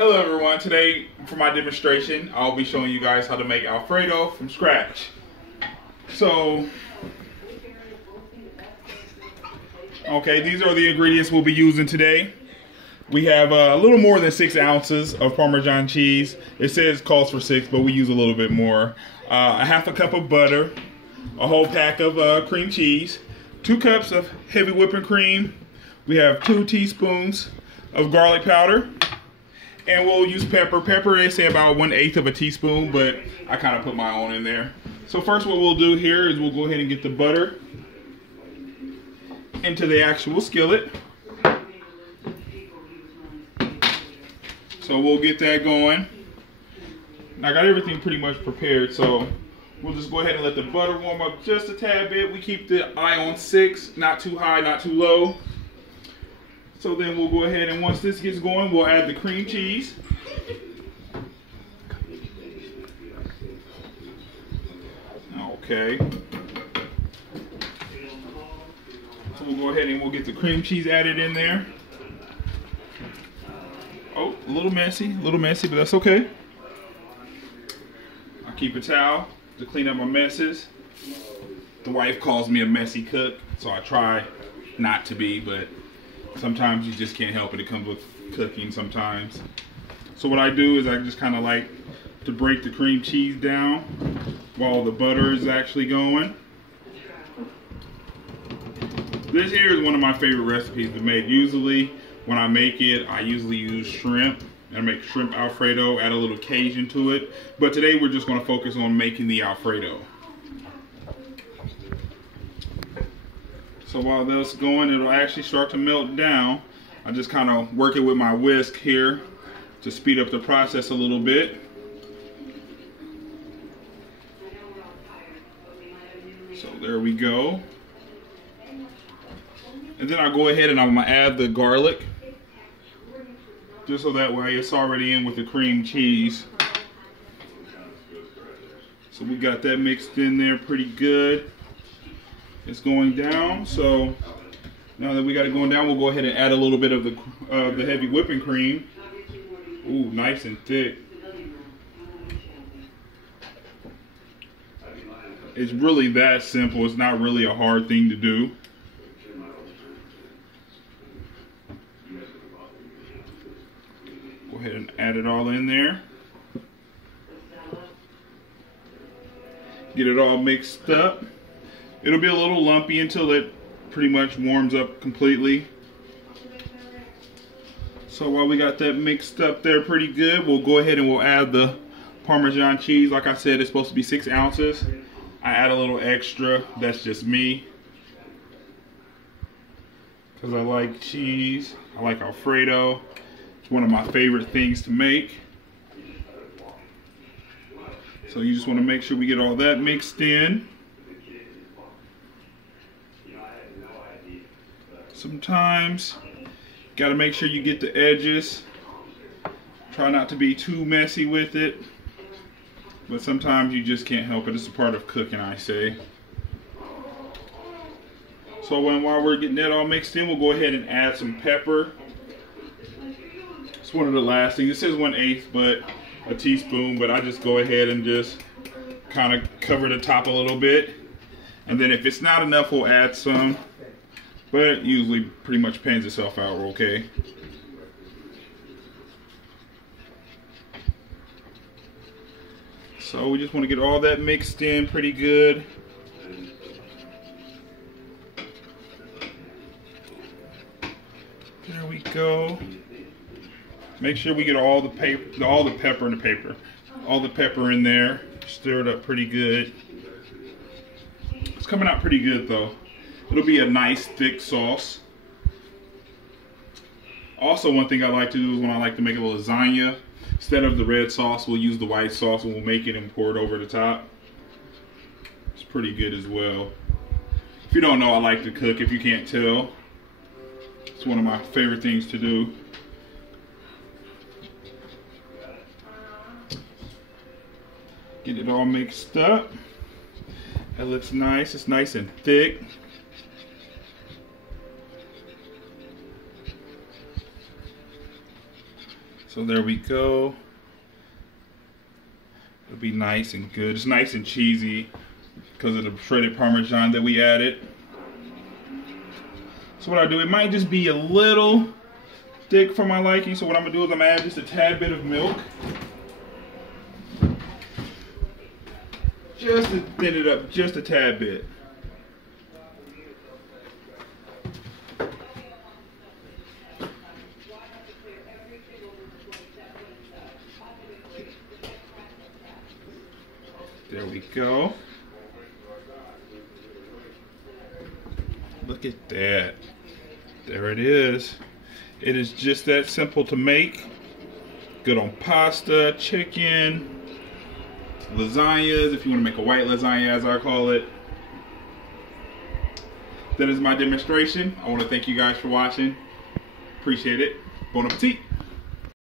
Hello everyone, today for my demonstration I'll be showing you guys how to make Alfredo from scratch. So, okay, these are the ingredients we'll be using today. We have a little more than 6 ounces of Parmesan cheese. It says it calls for 6, but we use a little bit more. A half a cup of butter, a whole pack of cream cheese, 2 cups of heavy whipping cream. We have 2 teaspoons of garlic powder. And we'll use pepper. Pepper, they say about 1/8 of a teaspoon, but I kind of put my own in there. So first what we'll do here is we'll go ahead and get the butter into the actual skillet. So we'll get that going. I got everything pretty much prepared, so we'll just go ahead and let the butter warm up just a tad bit. We keep the eye on 6, not too high, not too low. So then we'll go ahead and once this gets going, we'll add the cream cheese. Okay. So we'll go ahead and we'll get the cream cheese added in there. Oh, a little messy, but that's okay. I'll keep a towel to clean up my messes. The wife calls me a messy cook, so I try not to be, but sometimes you just can't help it. It comes with cooking sometimes. So what I do is I just kind of like to break the cream cheese down while the butter is actually going. This here is one of my favorite recipes to make. Usually when I make it, I usually use shrimp. I make shrimp Alfredo, add a little Cajun to it. But today we're just going to focus on making the Alfredo. So while that's going, it'll actually start to melt down. I just kind of work it with my whisk here to speed up the process a little bit. So there we go. And then I'll go ahead and I'm gonna add the garlic, just so that way it's already in with the cream cheese. So we got that mixed in there pretty good. It's going down, so now that we got it going down, we'll go ahead and add a little bit of the heavy whipping cream. Ooh, nice and thick. It's really that simple. It's not really a hard thing to do. Go ahead and add it all in there. Get it all mixed up. It'll be a little lumpy until it pretty much warms up completely. So while we got that mixed up there pretty good, we'll go ahead and we'll add the Parmesan cheese. Like I said, it's supposed to be 6 ounces. I add a little extra. That's just me, because I like cheese. I like Alfredo. It's one of my favorite things to make. So you just want to make sure we get all that mixed in. Sometimes got to make sure you get the edges. Try not to be too messy with it, but sometimes you just can't help it. It's a part of cooking, I say. So while we're getting that all mixed in, we'll go ahead and add some pepper. It's one of the last things. It says 1/8, but a teaspoon, but I just go ahead and just kind of cover the top a little bit. And then if it's not enough, we'll add some. But it usually pretty much pans itself out okay. So we just want to get all that mixed in pretty good. There we go. Make sure we get all the pepper in the paper. All the pepper in there. Stir it up pretty good. It's coming out pretty good though. It'll be a nice thick sauce. Also, one thing I like to do is when I like to make a lasagna, instead of the red sauce, we'll use the white sauce and we'll make it and pour it over the top. It's pretty good as well. If you don't know, I like to cook, if you can't tell. It's one of my favorite things to do. Get it all mixed up. That looks nice. It's nice and thick. So there we go. It'll be nice and good. It's nice and cheesy because of the shredded Parmesan that we added. So what I do, it might just be a little thick for my liking. So what I'm gonna do is I'm gonna add just a tad bit of milk. Just to thin it up just a tad bit. There we go. Look at that. There it is. It is just that simple to make. Good on pasta, chicken, lasagnas, if you want to make a white lasagna as I call it. That is my demonstration. I want to thank you guys for watching. Appreciate it. Bon appetit.